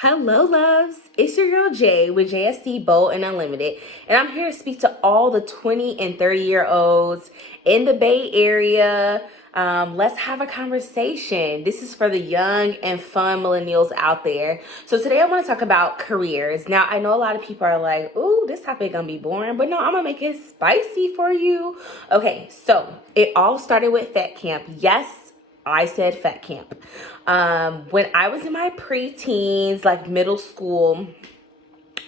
Hello, loves. It's your girl Jay with JSC Bold and Unlimited, and I'm here to speak to all the 20 and 30-year-olds in the Bay Area. Let's have a conversation. This is for the young and fun millennials out there. So today I want to talk about careers. Now, I know a lot of people are like, ooh, this topic gonna be boring, but no, I'm gonna make it spicy for you. Okay, so it all started with Fat Camp. Yes, I said fat camp. When I was in my preteens, like middle school,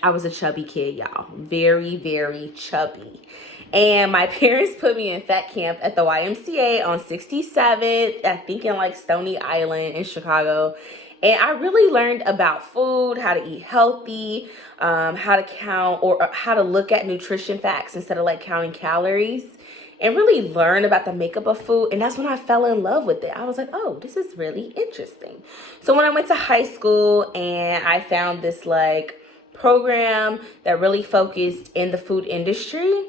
I was a chubby kid, y'all. Very, very chubby. And my parents put me in fat camp at the YMCA on 67th, I think in like Stony Island in Chicago. And I really learned about food, how to eat healthy, how to count or how to look at nutrition facts instead of like counting calories and really learn about the makeup of food. And that's when I fell in love with it. I was like, oh, this is really interesting. So when I went to high school and I found this like program that really focused in the food industry,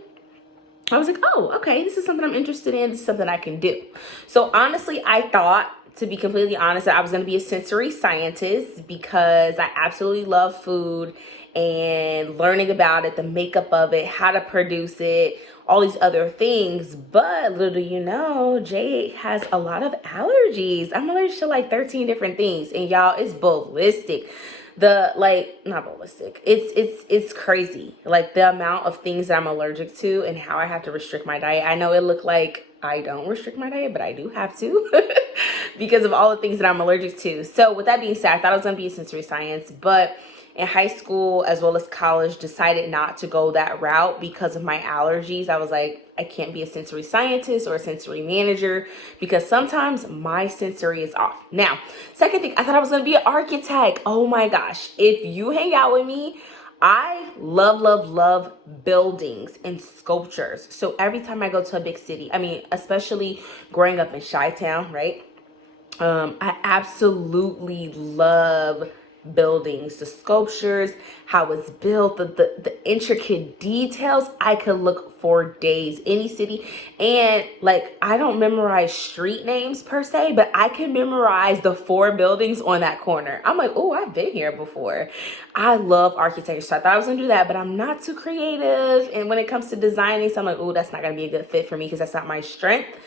I was like, oh, okay, this is something I'm interested in. This is something I can do. So honestly, I thought, to be completely honest, that I was going to be a sensory scientist because I absolutely love food and learning about it, the makeup of it, how to produce it, all these other things. But little do you know, Jay has a lot of allergies. I'm allergic to like 13 different things, and y'all, it's ballistic. The like, not ballistic, it's crazy, like the amount of things that I'm allergic to and how I have to restrict my diet. I know it looked like I don't restrict my diet, but I do have to because of all the things that I'm allergic to. So with that being said, I thought I was going to be a sensory science, but in high school as well as college decided not to go that route because of my allergies. I was like, I can't be a sensory scientist or a sensory manager because sometimes my sensory is off. Now, second thing, I thought I was going to be an architect. Oh my gosh. If you hang out with me, I love buildings and sculptures. So every time I go to a big city, I mean, especially growing up in Chi-Town, right? I absolutely love buildings, the sculptures, how it's built, the intricate details. I could look for days, any city. And like, I don't memorize street names per se, but I can memorize the 4 buildings on that corner. I'm like, oh, I've been here before. I love architecture. So I thought I was gonna do that, but I'm not too creative. And when it comes to designing, so I'm like, oh, that's not gonna be a good fit for me because that's not my strength.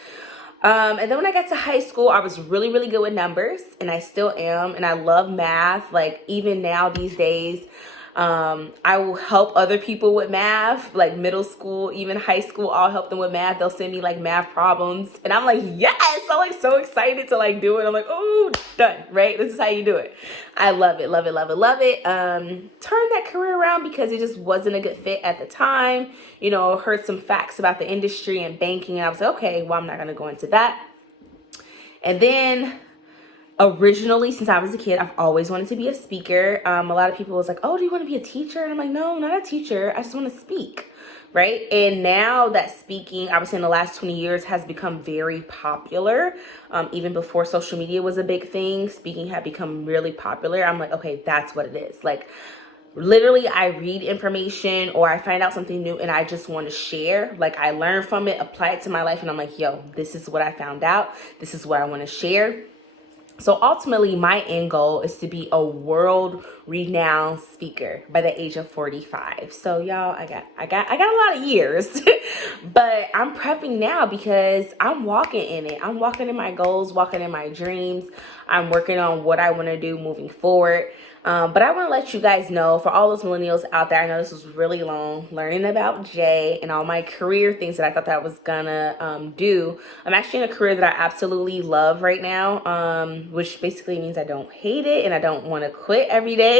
And then when I got to high school, I was really good with numbers, and I still am. And I love math. Like even now these days, I will help other people with math, like middle school, even high school. I'll help them with math. They'll send me like math problems, and I'm like, yes! I'm like so excited to like do it. I'm like, oh, done, right? This is how you do it. I love it, love it, love it, love it. Turned that career around because it just wasn't a good fit at the time. You know, heard some facts about the industry and banking, and I was like, okay, well, I'm not gonna go into that. And then originally, since I was a kid, I've always wanted to be a speaker. A lot of people was like, oh, do you want to be a teacher? And I'm like, no, not a teacher. I just want to speak, right? And now that speaking, I would say in the last 20 years, has become very popular. Even before social media was a big thing, speaking had become really popular. I'm like, okay, that's what it is. Like, literally, I read information or I find out something new and I just want to share. Like, I learn from it, apply it to my life, and I'm like, yo, this is what I found out. This is what I want to share. So ultimately, my end goal is to be a world renowned speaker by the age of 45. So y'all, I got a lot of years, but I'm prepping now because I'm walking in it. I'm walking in my goals, walking in my dreams. I'm working on what I want to do moving forward. But I want to let you guys know, for all those millennials out there, I know this was really long, learning about Jay and all my career things that I thought that I was gonna do. I'm actually in a career that I absolutely love right now, which basically means I don't hate it and I don't want to quit every day.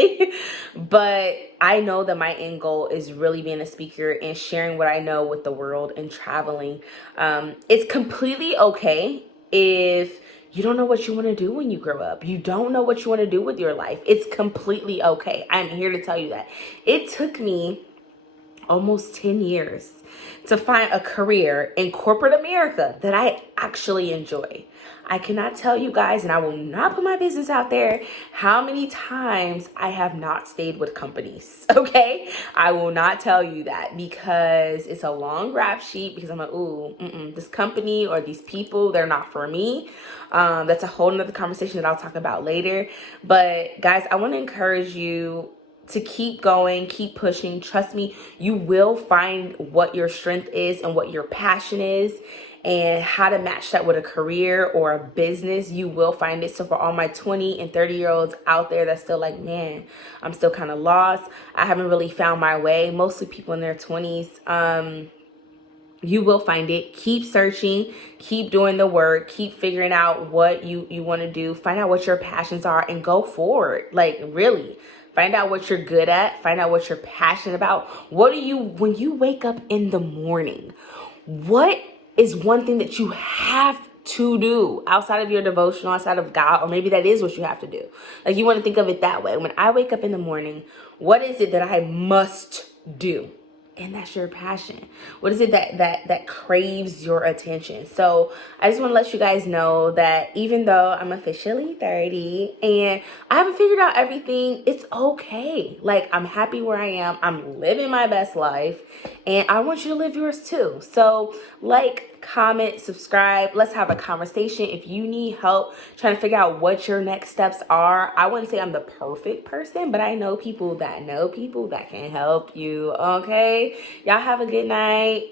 But I know that my end goal is really being a speaker and sharing what I know with the world and traveling. It's completely okay if you don't know what you want to do when you grow up. You don't know what you want to do with your life. It's completely okay. I'm here to tell you that. It took me almost 10 years to find a career in corporate America that I actually enjoy. I cannot tell you guys, and I will not put my business out there, how many times I have not stayed with companies, okay? I will not tell you that because it's a long rap sheet because I'm like, this company or these people, they're not for me. That's a whole nother conversation that I'll talk about later. But guys, I want to encourage you to keep going, keep pushing. Trust me, you will find what your strength is and what your passion is and how to match that with a career or a business. You will find it. So for all my 20 and 30-year-olds out there that's still like, man, I'm still kind of lost, I haven't really found my way, mostly people in their 20s, you will find it. Keep searching, keep doing the work, keep figuring out what you want to do, find out what your passions are and go forward. Like, really, find out what you're good at, find out what you're passionate about. What do you, when you wake up in the morning, what is one thing that you have to do outside of your devotional, outside of God, or maybe that is what you have to do? Like, you want to think of it that way. When I wake up in the morning, what is it that I must do? And that's your passion. What is it that craves your attention? So I just want to let you guys know that even though I'm officially 30 and I haven't figured out everything, it's okay. Like, I'm happy where I am. I'm living my best life and I want you to live yours too. So like, comment, subscribe. Let's have a conversation. If you need help trying to figure out what your next steps are, I wouldn't say I'm the perfect person, but I know people that can help you. Okay? Y'all have a good night.